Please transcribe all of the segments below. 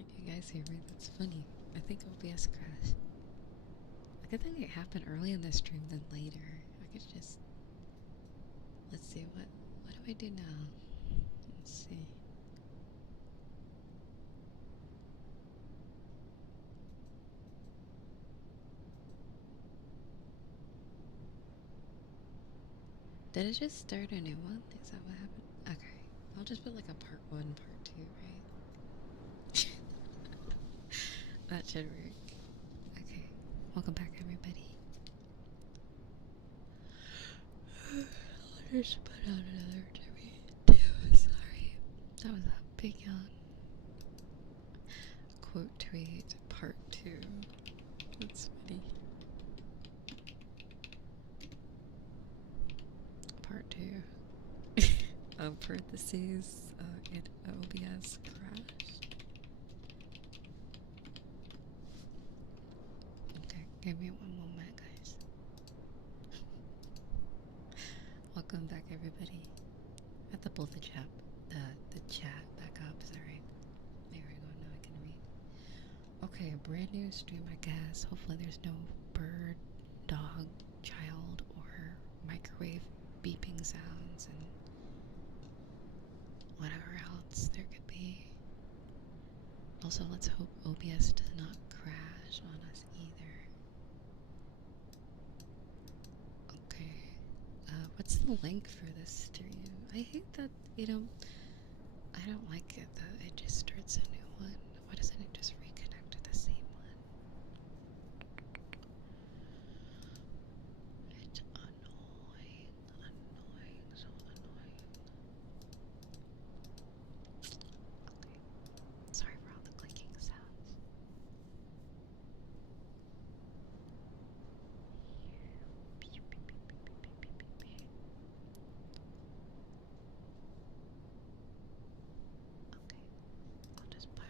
You guys hear me? That's funny. I think OBS crashed. A good thing it happened early in the stream than later. I could just... Let's see, what do I do now? Let's see. Did it just start a new one? Is that what happened? Okay. I'll just put like a part 1, part 2, right? That should work. Okay. Welcome back, everybody. I'll just put out another 3, 2. Sorry. That was a big yawn. Quote tweet part 2. That's funny. Part 2. Parentheses, it OBS crashed. Okay, give me one moment, guys. Welcome back, everybody. I have to pull the chat back up. Sorry. There we go. Now I can read. Okay, a brand new stream, I guess. Hopefully, there's no bird, dog, child, or microwave beeping sounds and whatever else there could be. Also, let's hope OBS does not crash on us either. Okay. What's the link for this stream? I hate that, I don't like it that it just starts a new one. Why doesn't it just reconnect to the same one? It's annoying, so annoying. Okay, sorry for all the clicking sounds. Okay, I'll just put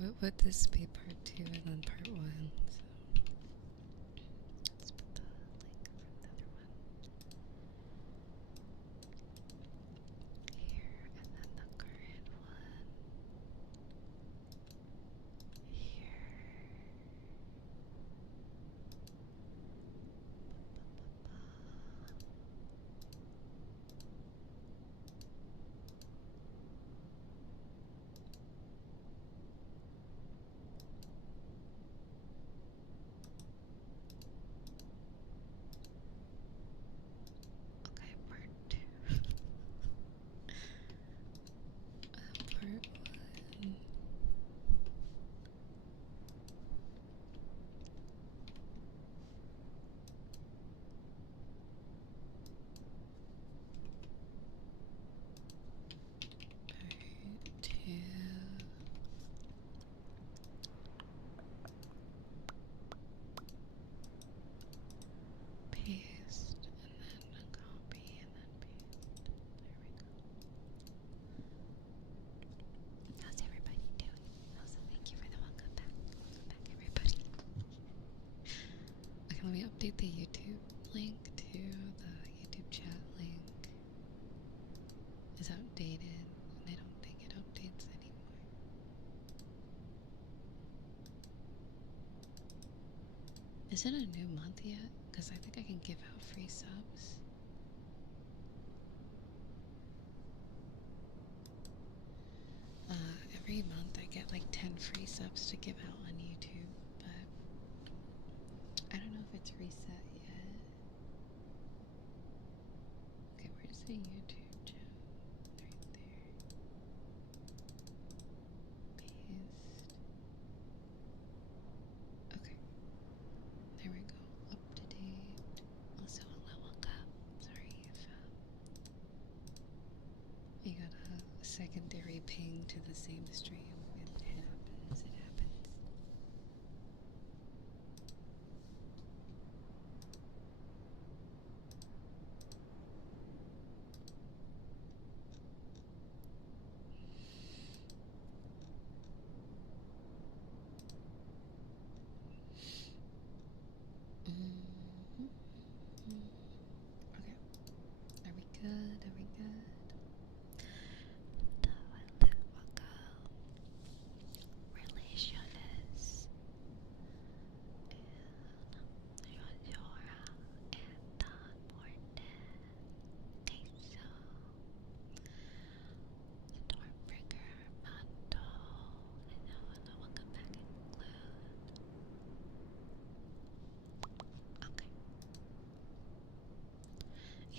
what would this be, part 2 and then part 1? So let's put the link from the other one here, and then the current one here. Okay, part 2. Part 1. Part 2. Paste, and then copy, and then paste. There we go. How's everybody doing? Also, thank you for the welcome back. Welcome back, everybody. Okay, let me update the YouTube link to the YouTube chat link. It's outdated, and I don't think it updates anymore. Is it a new month yet? Because I think I can give out free subs. Every month I get like 10 free subs to give out on YouTube, but I don't know if it's reset yet. Okay, where's the YouTube chat? Right there. Paste. Okay. There we go. Up to date. Also, hello, welcome. Sorry if you got a secondary ping to the same stream. It happens. It happens. Okay. Are we good? Are we good?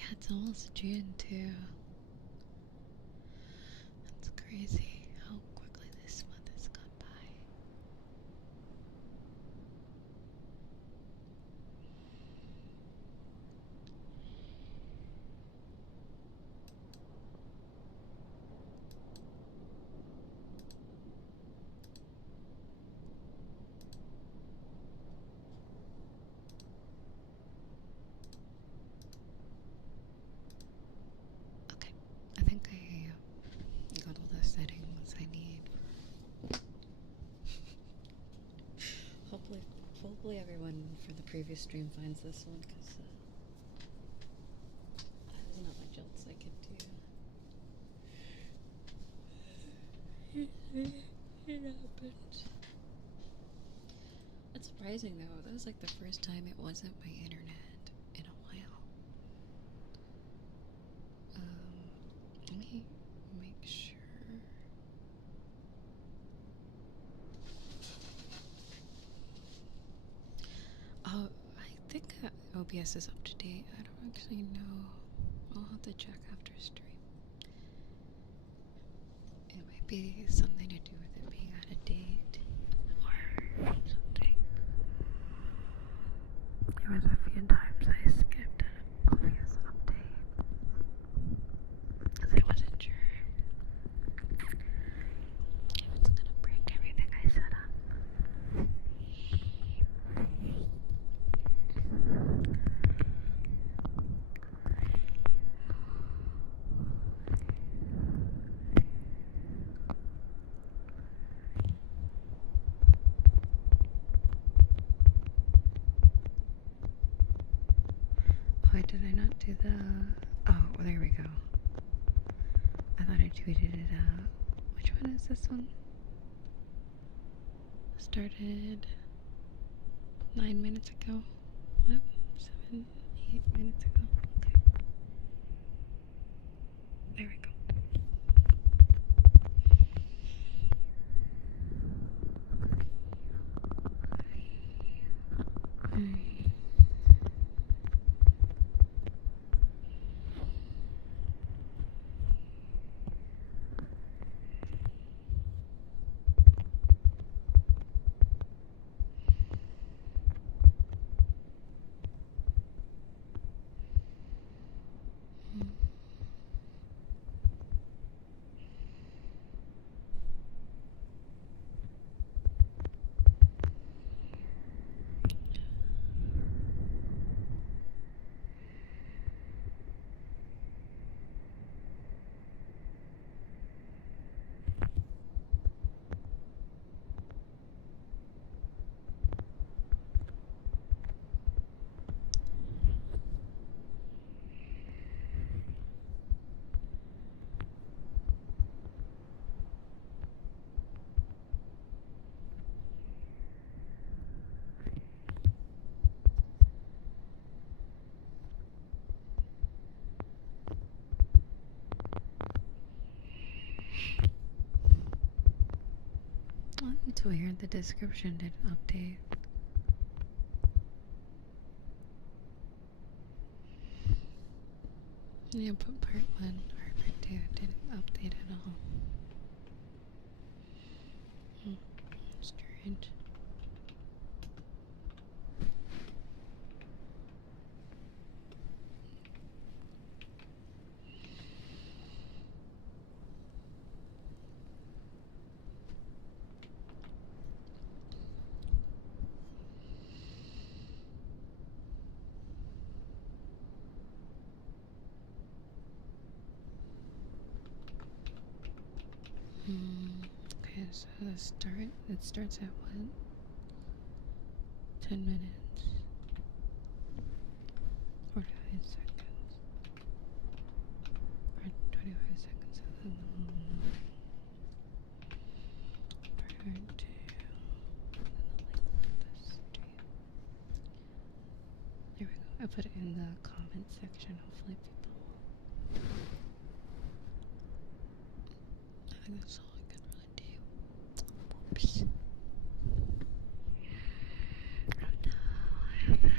Yeah, it's almost June too. That's crazy how quickly this month has gone by. Okay, I think I got all the settings I need. Hopefully everyone from the previous stream finds this one, because there's not much else I could do. It happened. It's surprising though, that was like the first time it wasn't my internet in a while. Let me make sure. Oh, I think OBS is up to date. I don't actually know. I'll have to check after stream. It might be something to do with it being out of date or something. There was a few times I skipped an OBS update because I wasn't sure if it's gonna break everything I set up. Oh, did I not do the... Oh, there we go. I thought I tweeted it out. Which one is this one? Started 9 minutes ago. What? 7, 8 minutes ago. Okay. There we go. It's weird, the description didn't update. Yeah, but part 1 or part 2 didn't update at all. Strange. Okay, so it starts at what? 10 minutes. 45 seconds. Or 25 seconds. Part 2. There we go. I put it in the comment section. Hopefully people... I think that's all I can really do. Whoops. Oh no, I have it.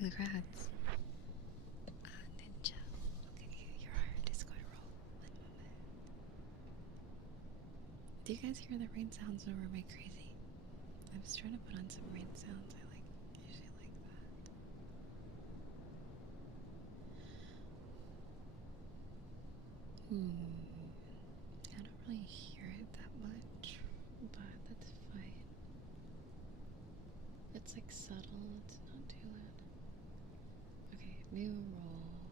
Congrats. Ninja. Okay, you're our Discord role. One moment. Do you guys hear the rain sounds or am I crazy? I was trying to put on some rain sounds. I usually like that. I don't really hear it that much, but that's fine. It's like subtle, it's not too loud. Okay, new role.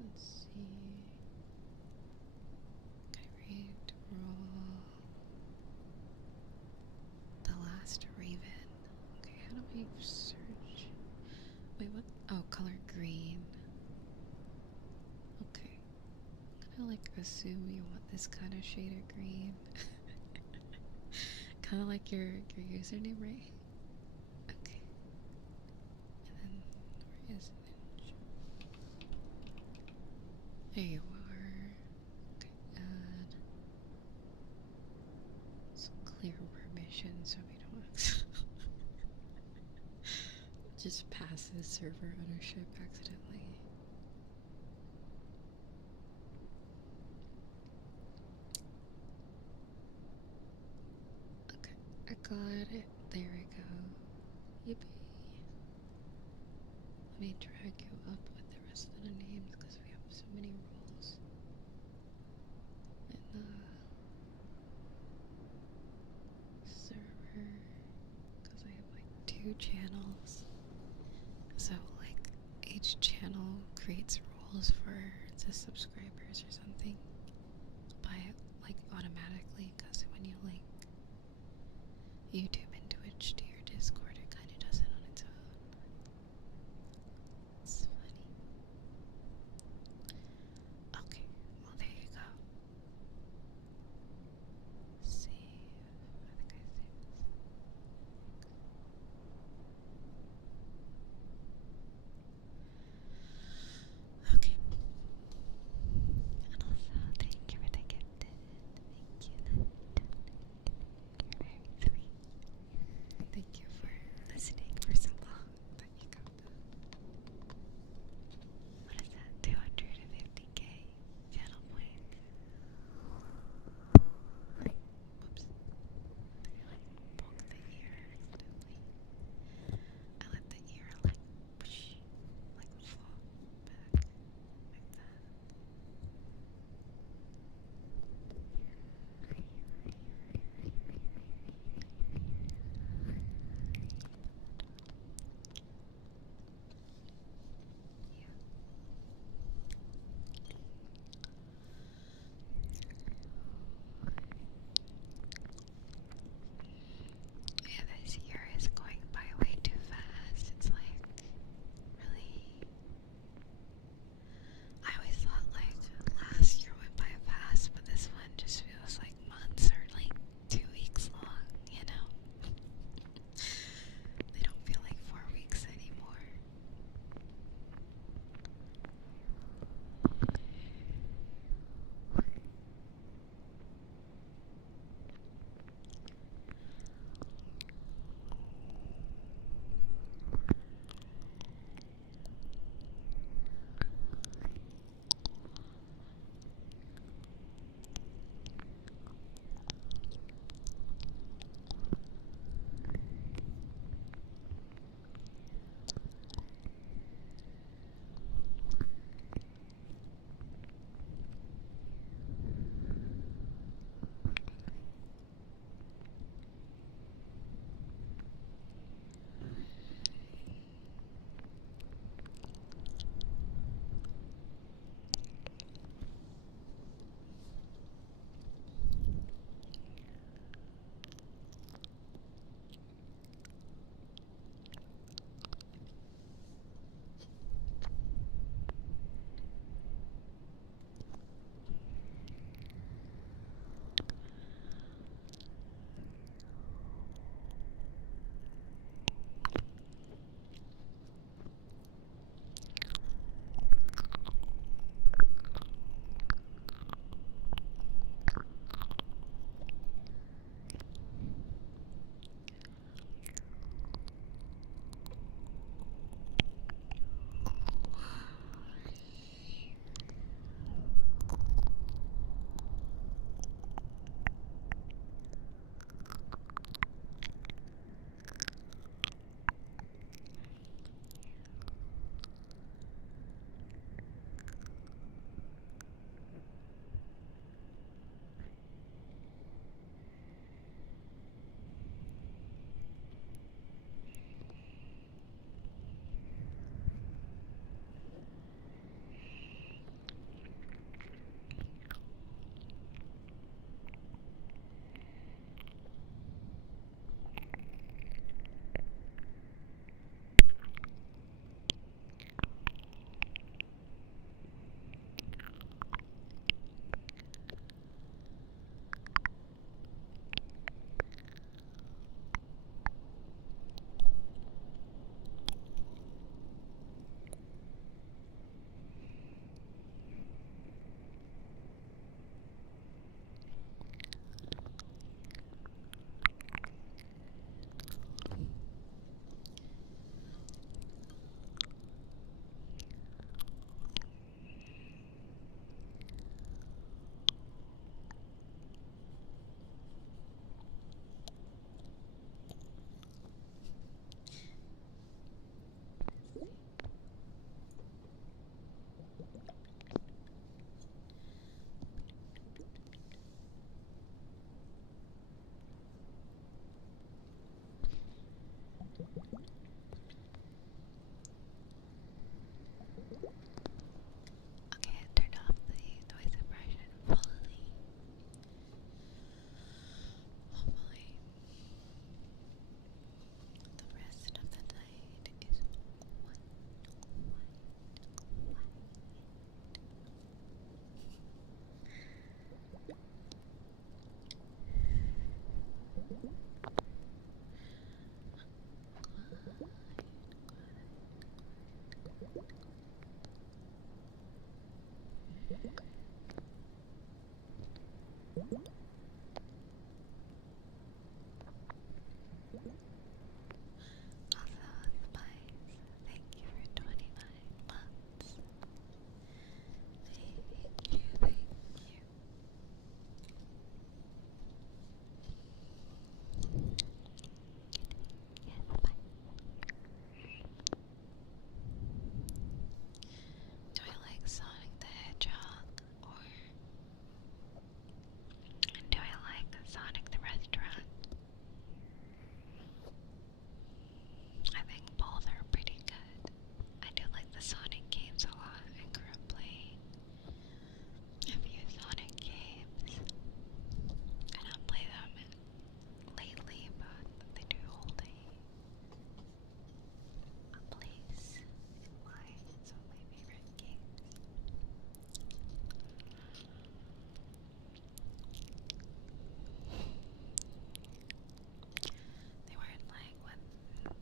Let's see. Read role. The Last Raven. Okay, how do I search? Wait, what? Oh, color green. Okay. I'm gonna like assume you want this kind of shade of green. Kind of like your username, right? Okay. And then where is it? There you are. Okay, add some clear permission so we don't just pass the server ownership accidentally. Okay, I got it. There we go. Yippee. Let me drag you up with the rest of the names because we have so many roles in the server. Because I have like 2 channels. So like each channel creates roles for the subscribers or something by like automatically, because when you link YouTube and Twitch to your Discord, it kind of does it on its own. It's funny. Okay, well there you go. Save. I think I saved this. Okay. And also, thank you for the gifted. Thank you. You're very sweet. Okay, I turned off the noise suppression fully. Hopefully, the rest of the night is quiet. Also, Spice, thank you for 29 months. Thank you, thank you. Yes, bye. Do I like Sonic the Hedgehog or do I like Sonic the Restaurant? I think both are pretty good. I do like the Sonic games a lot. I grew up playing a few Sonic games. I don't play them lately, but they do hold a place in some of my favorite games. They weren't like when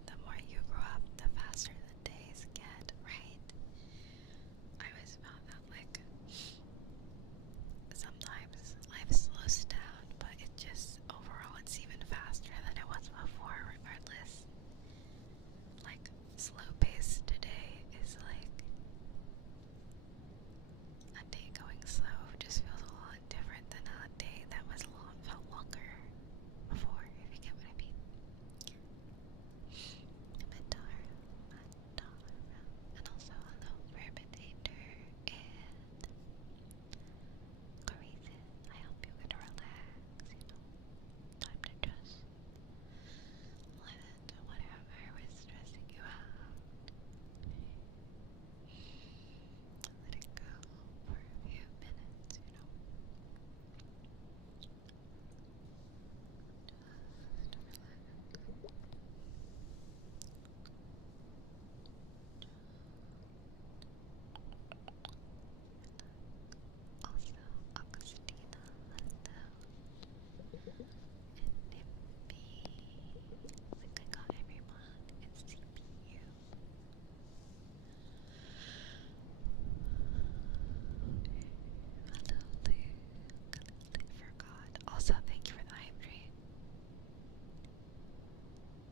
the more you grow up, the faster the days get, right? I always found that like sometimes life slows down, but it just overall it's even faster than it was before, regardless. Like slow pace today is like a day going slow just feels a lot different than a day that was felt longer before, if you get what I mean. And also hello Verminator and Riza. I hope you can relax, time to just let whatever was stressing you out. Let it go for a few minutes, Just relax. Also, Augustina, hello. And Nimby. I think I got everyone. And CPU. Hello, Luke. Completely forgot. Also, thank you for the hype train.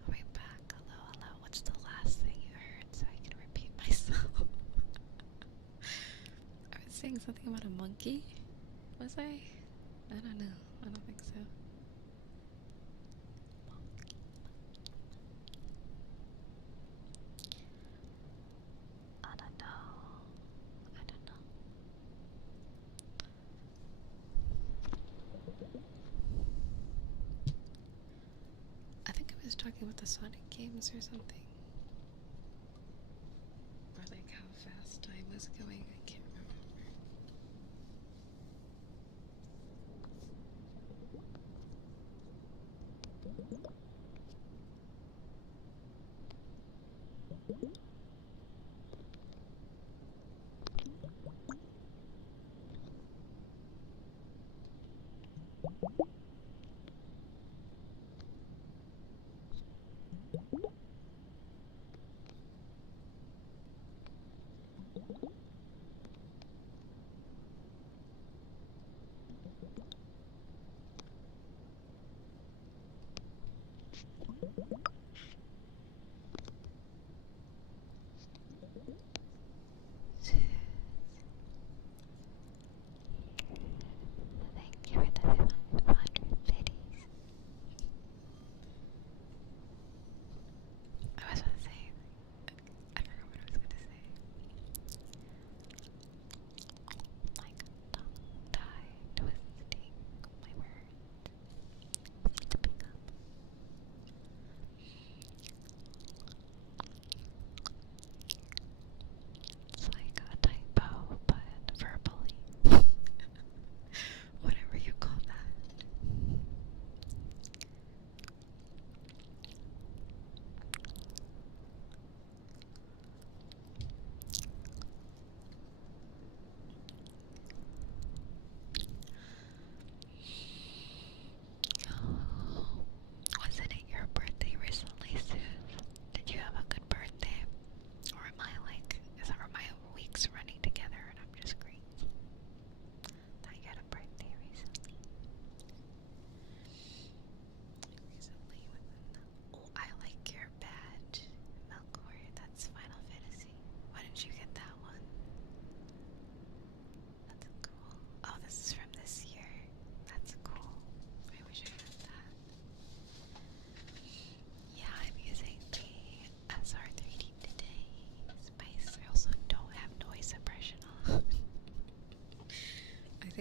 I'll be back. Hello, hello. What's the last thing you heard so I can repeat myself? I was saying something about a monkey. Was I? I don't know. I don't think so. I don't know. I don't know. I think I was talking about the Sonic games or something. Or like how fast time was going. I can't remember.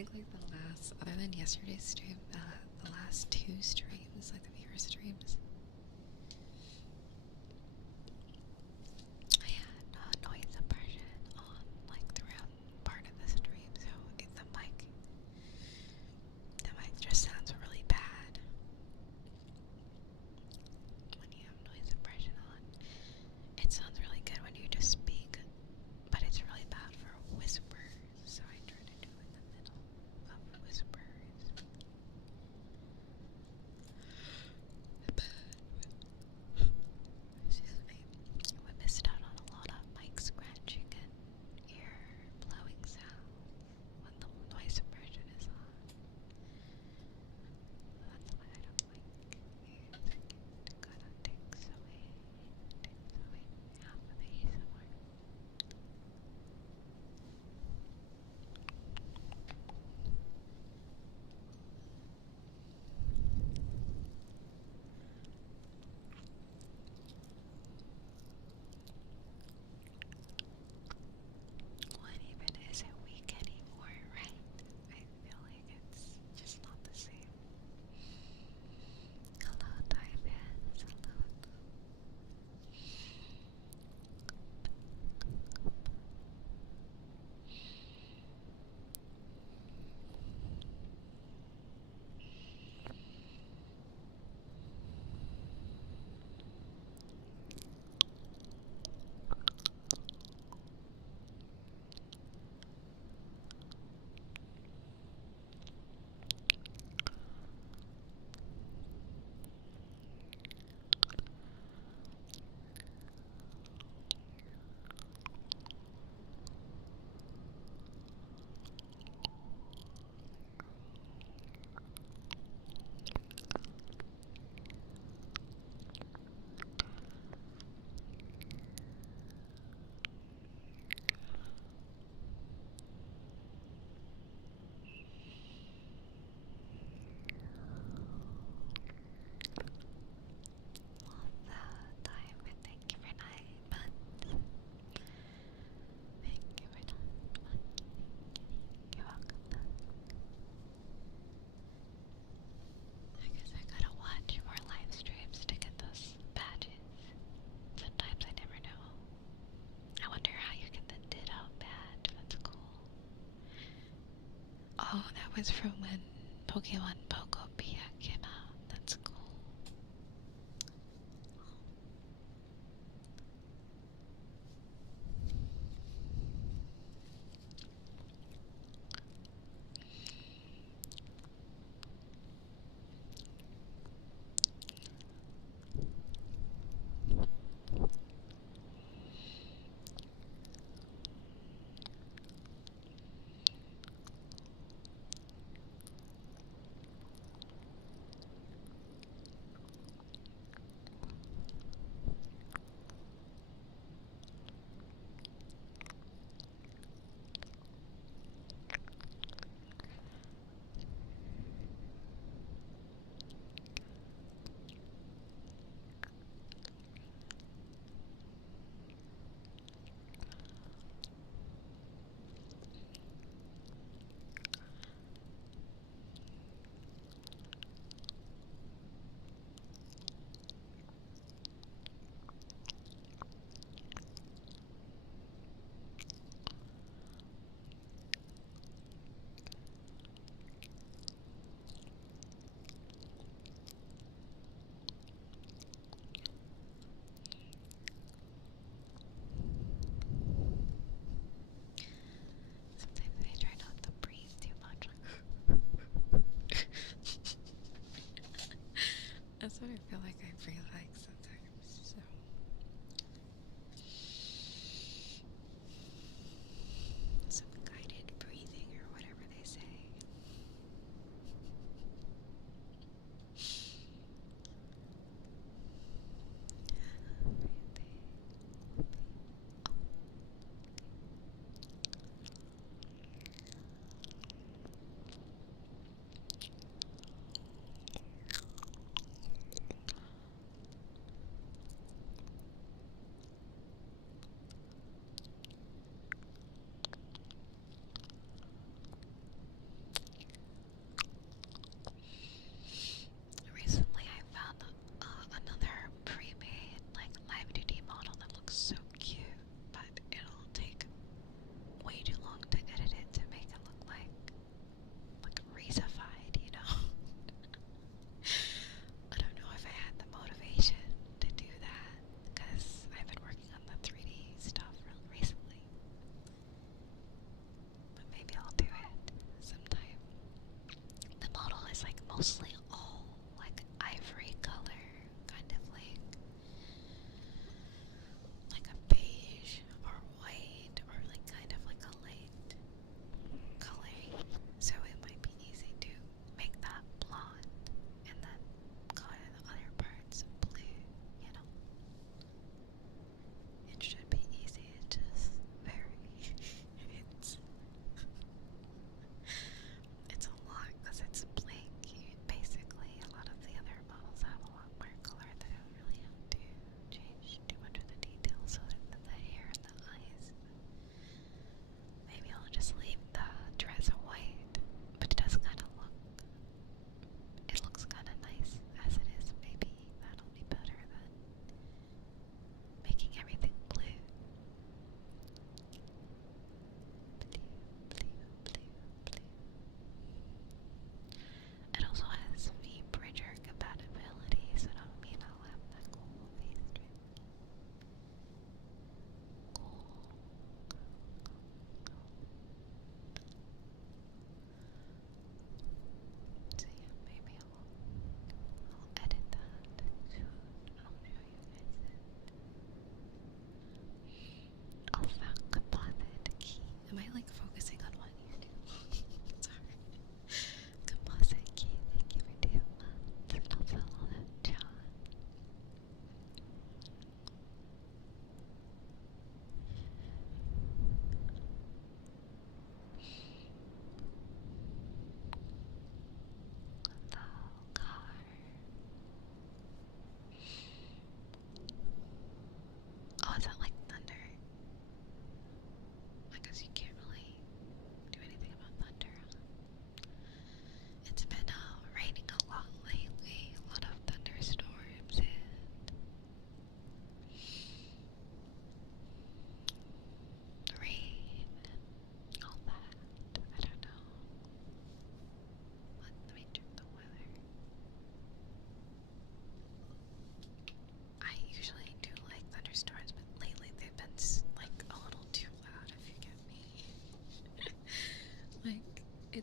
think like the last, other than yesterday's stream, the last two streams, like the viewer streams, I had noise suppression on like throughout part of the stream, so if the mic just sounds really bad when you have noise suppression on. It sounds really good when you just speak, but it's really bad for whispers, so I try to do it in the middle of whispers. Excuse me. We missed out on a lot of mic scratching and ear blowing sounds when the noise suppression is on. That's why I don't like music. It kind of takes away half of the ASMR. What even is it week anymore, right? I feel like it's just not the same. Hello, Diamond. Hello. Diamond, thank you for 9 months. Thank you for 9 months. You're welcome. I guess I gotta watch more live streams to get those badges. Sometimes I never know. I wonder how you get the Ditto badge. That's cool. Oh, that was from when Pokemon Pokopia came out. That's cool. Sometimes I try not to breathe too much. That's what I feel like I breathe like sometimes, so. Some guided breathing or whatever they say.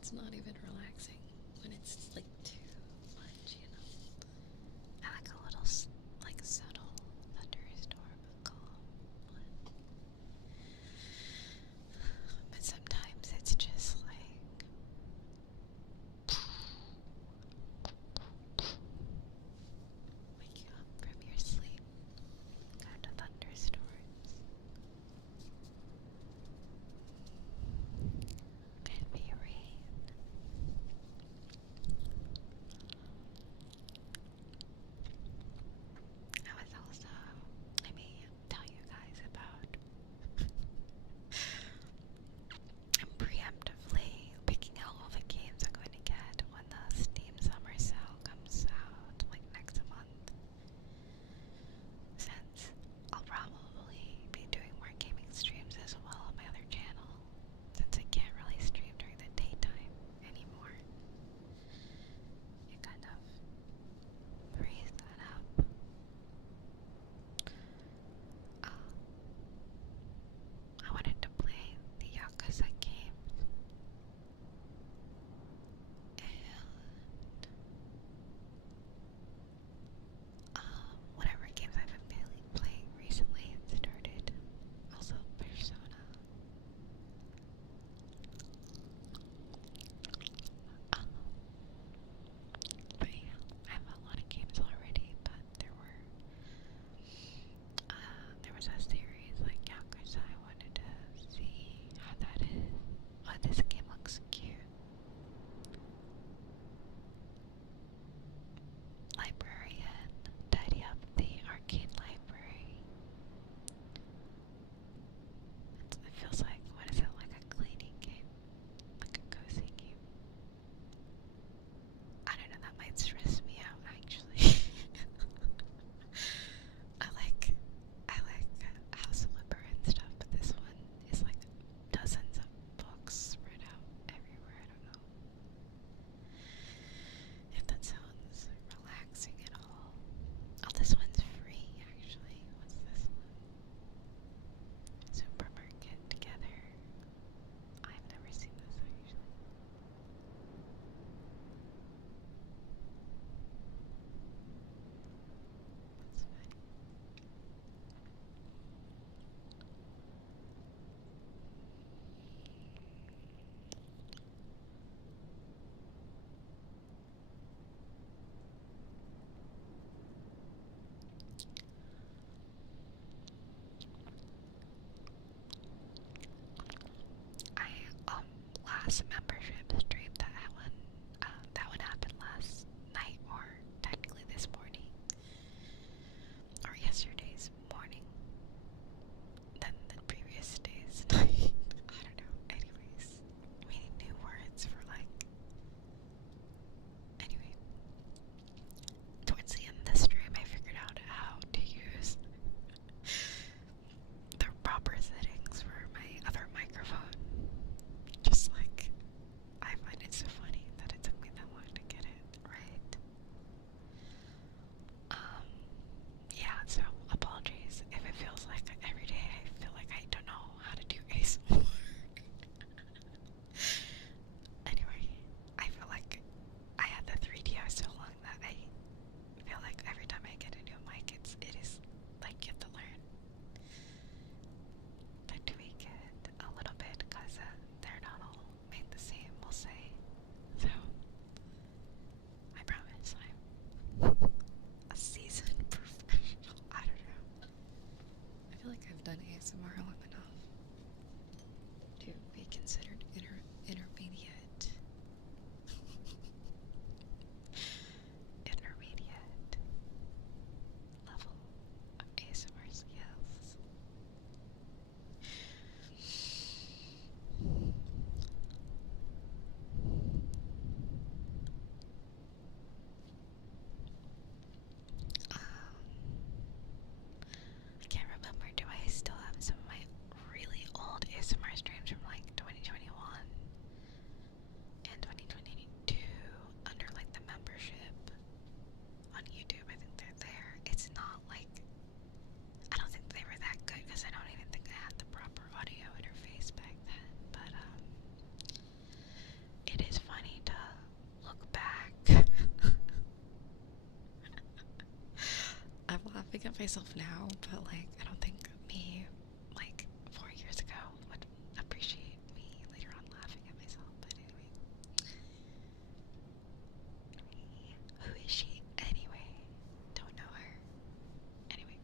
It's not even relaxing when it's like too much, you know. I like a little like subtle thunderstorm, calm, but sometimes it's just like wake you up from your sleep kind of thunderstorms. Could be rain. I was also, let me tell you guys about I'm preemptively picking out all the games I'm going to get when the Steam Summer Sale comes out, like next month. Since I'll probably be doing more gaming streams as well on my other channel, since I can't really stream during the daytime anymore. It kind of frees that up. I wanted to play the Yakuza games, and whatever games I've been playing recently and started. Also Persona. But yeah, I have a lot of games already, but there was a series like Yakuza I wanted to see how that is. Oh, this game looks cute. Librarian, tidy up the arcade library. It feels like, what is it, like a cleaning game? Like a cozy game? I don't know, that might stress me out actually. I like House Flipper and stuff, but this one is like dozens of books spread out everywhere. I don't know if that sounds relaxing at all. Oh, this one's free actually. What's this one? Supermarket Together. I've never seen this actually. That's funny. I last membership stream that one happened last night, or technically this morning, or yesterday's morning, then the previous day's night. I don't know. Anyways, meaning new words for like. Anyway, towards the end of the stream, I figured out how to use the proper settings for my other microphone. Just like, I find it so funny that it took me that long to get it right. Yeah, so apologies if it feels like every day I feel like I don't know how to do ASMR. Anyway, I feel like I had the 3D so long that I feel like every time I get a new mic, it is like you have to learn to tweak it a little bit, because they're not all made the same, we'll say. So, I promise I'm a seasoned professional. I don't know. I feel like I've done ASMR long enough to be considered intermediate. Intermediate level of ASMR skills. I can't remember, do I still have some of my really old ASMR streams from like 2021? myself now, but like I don't think me like 4 years ago would appreciate me later on laughing at myself. But anyway, who is she anyway? Don't know her. Anyway,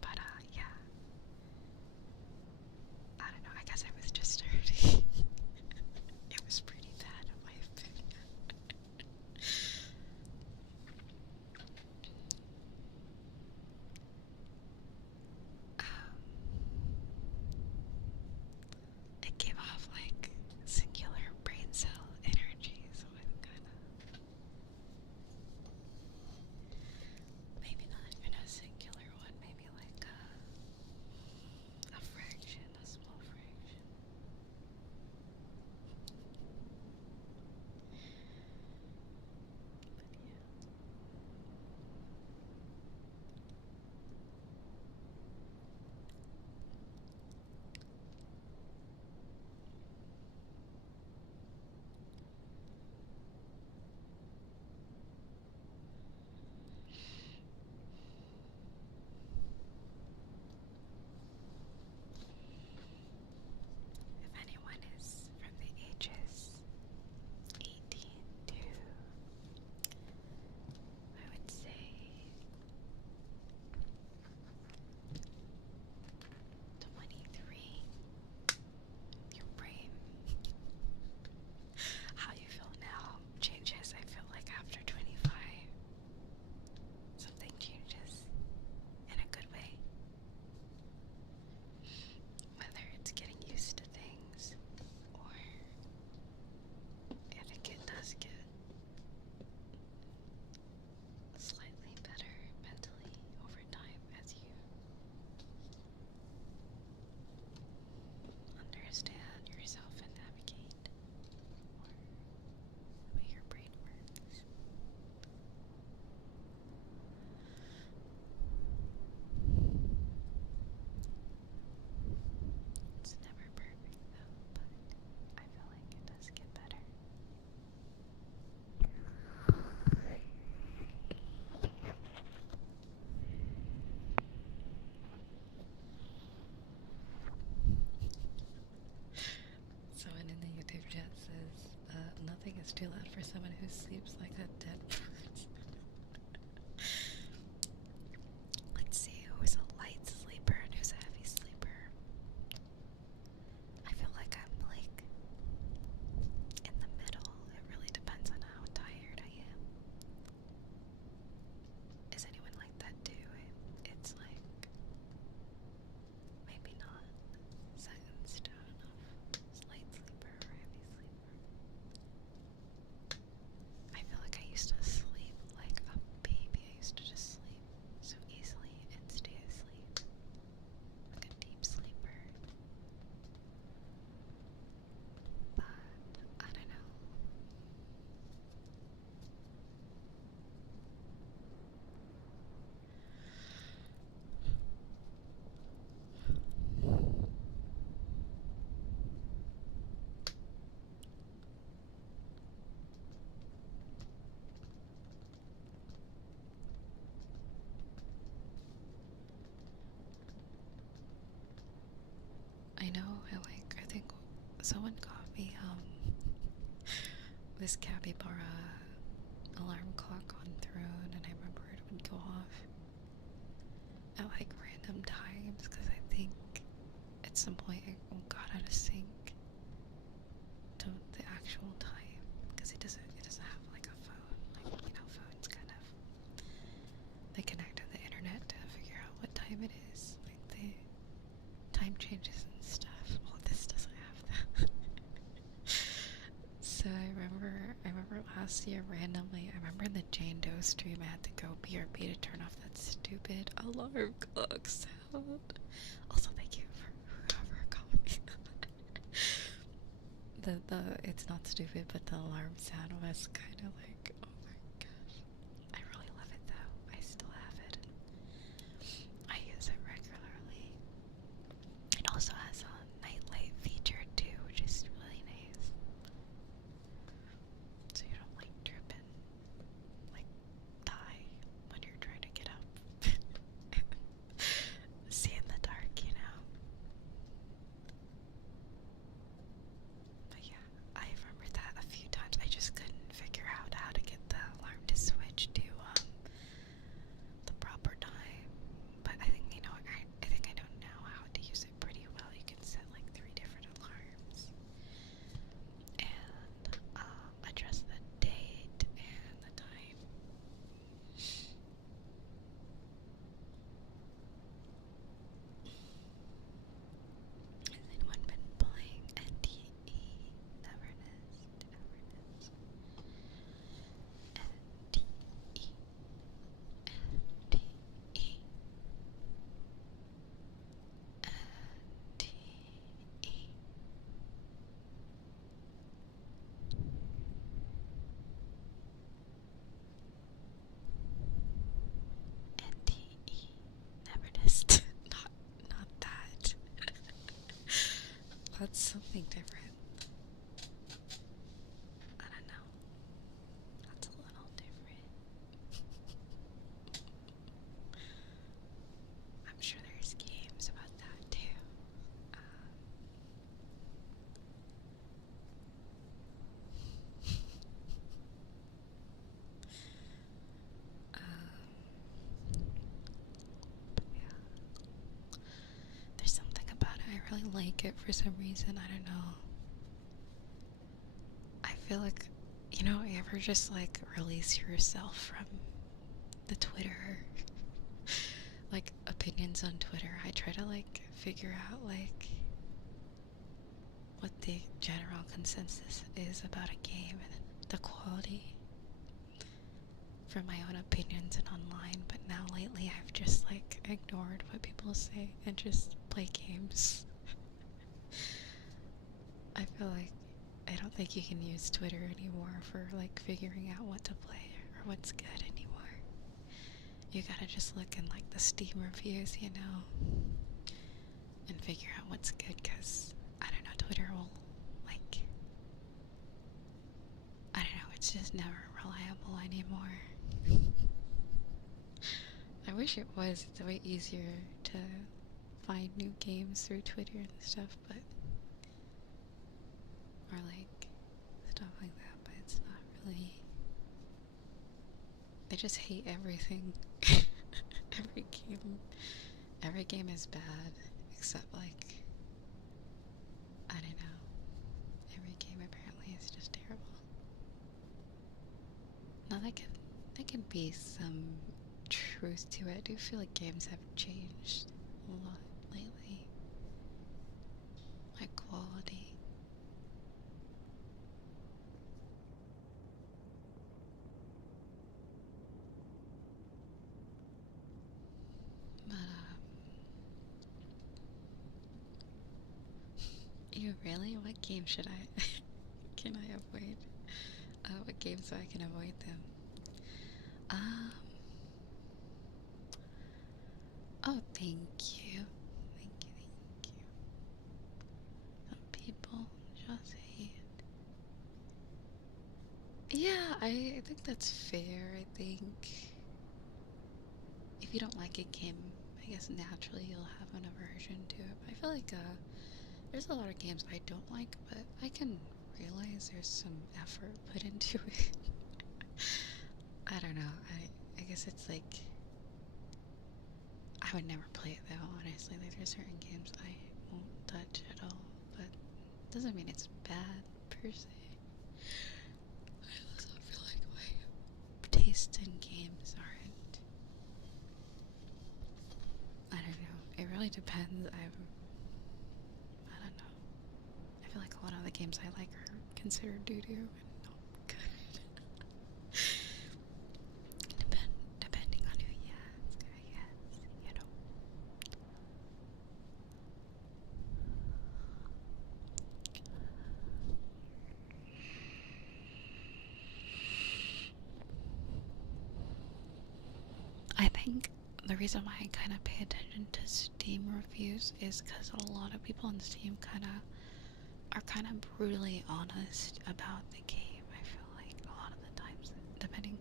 but yeah. I don't know. I guess I was just hurting. It was pretty bad in my opinion. It gave off like singular brain cell energy, so I'm kind of maybe not even a singular one, maybe like a fraction, a small fraction. But yeah. If anyone is from the ages 18 to, I would say, 23, your brain, how you feel now changes. I feel like after 25, something changes in a good way. Whether it's getting used to things or etiquette does get slightly better mentally over time as you understand yourself and navigate more the way your brain works. It's never perfect though, but I feel like it does get better. Someone in the YouTube chat says, nothing is too loud for someone who sleeps like a dead person. Let's see, who's a light sleeper and who's a heavy sleeper? I feel like I'm like in the middle. It really depends on how tired I am. Is anyone like that too? It's like maybe not set in stone of light sleeper or heavy sleeper. I feel like I used to sleep like a baby. I used to just sleep so easily and stay asleep like a deep sleeper. But I don't know. I know, I think someone got me, this capybara alarm clock on Throne, and I remember it would go off at like random times, because I think at some point it got out of sync to the actual time, because it doesn't have like a phone, like, you know, phones kind of, they connect to the internet to figure out what time it is, like the time changes and stuff. Well, this doesn't have that. So I remember last year randomly, I remember in the Jane Doe stream I had to go BRB to turn off that stupid alarm clock sound. Also, thank you for whoever called me. It's not stupid, but the alarm sound was kind of like, oh my gosh. I really love it though. I still have it. I use it regularly. It also has a nightlight feature too, which is really nice. So you don't like trip and like die when you're trying to get up. That's something different. I don't know. That's a little different. I'm sure there's games about that too. Yeah. There's something about it. I really like it for some reason. I don't know. I feel like, you know, you ever just like release yourself from the Twitter, like opinions on Twitter? I try to like figure out like what the general consensus is about a game and the quality from my own opinions and online, but now lately I've just like ignored what people say and just play games. I feel like I don't think you can use Twitter anymore for like figuring out what to play or what's good anymore. You gotta just look in like the Steam reviews, you know, and figure out what's good, because I don't know, Twitter will like, I don't know, it's just never reliable anymore. I wish it was. It's way easier to find new games through Twitter and stuff, but or like stuff like that, but it's not really. They just hate everything. Every game is bad except like, I don't know. Every game apparently is just terrible. Now that can be some truth to it. I do feel like games have changed a lot lately. Like quality. But you really? What game should I can I avoid? What games so I can avoid them? Um Oh, thank you. Thank you, thank you. Some people just hate. Yeah, I think that's fair. I think if you don't like a game, I guess naturally you'll have an aversion to it. But I feel like there's a lot of games I don't like, but I can realize there's some effort put into it. I don't know. I guess it's like I would never play it though, honestly. Like there's certain games I won't touch at all, but doesn't mean it's bad per se. I also feel like my taste in games aren't. I don't know. It really depends. I don't know. I feel like a lot of the games I like are considered doo-doo and not good. Depending on who you ask, I guess, you know. I think the reason why I kind of pay attention to Steam reviews is because a lot of people on Steam are kind of brutally honest about the game. I feel like a lot of the times, depending,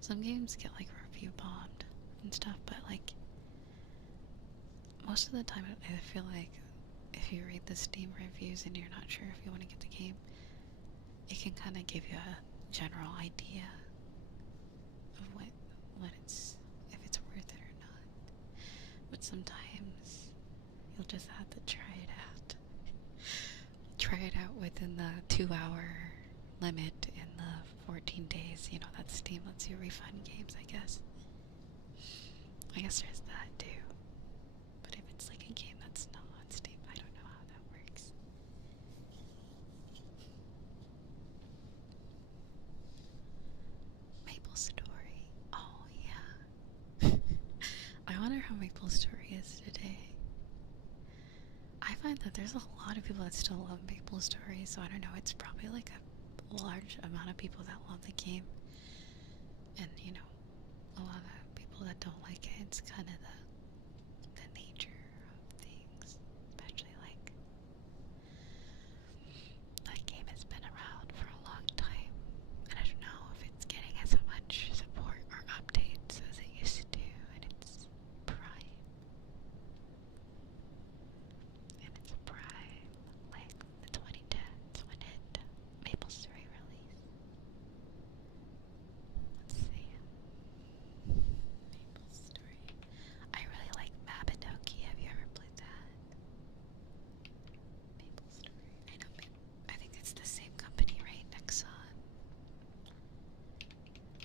some games get like review bombed and stuff, but like most of the time I feel like if you read the Steam reviews and you're not sure if you want to get the game, it can kind of give you a general idea of what it's, if it's worth it or not. But sometimes you'll just have to try it out. Try it out within the 2-hour limit in the 14 days. You know, that Steam lets you refund games, I guess. I guess there's that too. But if it's like a game that's not on Steam, I don't know how that works. Maple Story. Oh, yeah. I wonder how Maple Story is today. I find that there's a lot of people that still love Maple Story, so I don't know, it's probably like a large amount of people that love the game. And, you know, a lot of people that don't like it. It's kind of the nature of things, especially like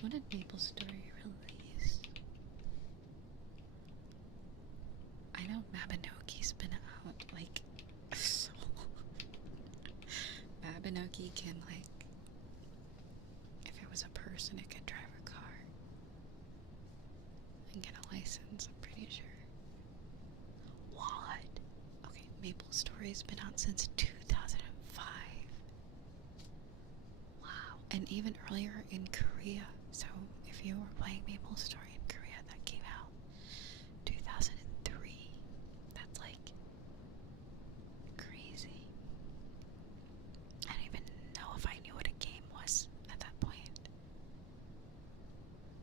When did Maple Story release? I know Mabinogi's been out like so Mabinogi can like, if it was a person it could drive a car and get a license, I'm pretty sure. What? Okay, Maple Story's been out since 2005. Wow. And even earlier in Korea. So if you were playing Maple Story in Korea, that came out 2003. That's like crazy. I don't even know if I knew what a game was at that point.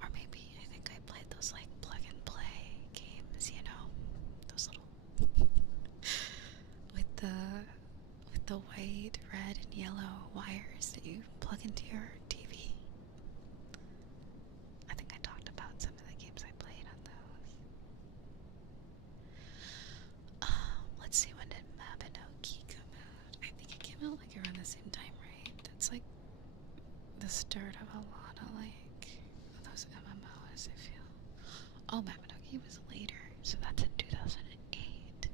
Or maybe I think I played those like plug and play games, you know, those little with the white, red, and yellow wires that you plug into your TV. I think I talked about some of the games I played on those. Let's see, when did Mabinogi come out? I think it came out like around the same time, right? That's like the start of a lot of like those MMOs, I feel. Oh, Mabinogi was later, so that's in 2008.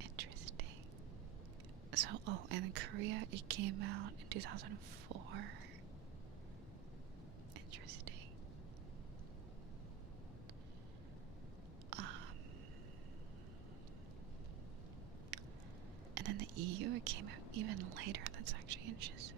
Interesting. So, oh, and in Korea it came out in 2004. Interesting. And then the EU, it came out even later. That's actually interesting.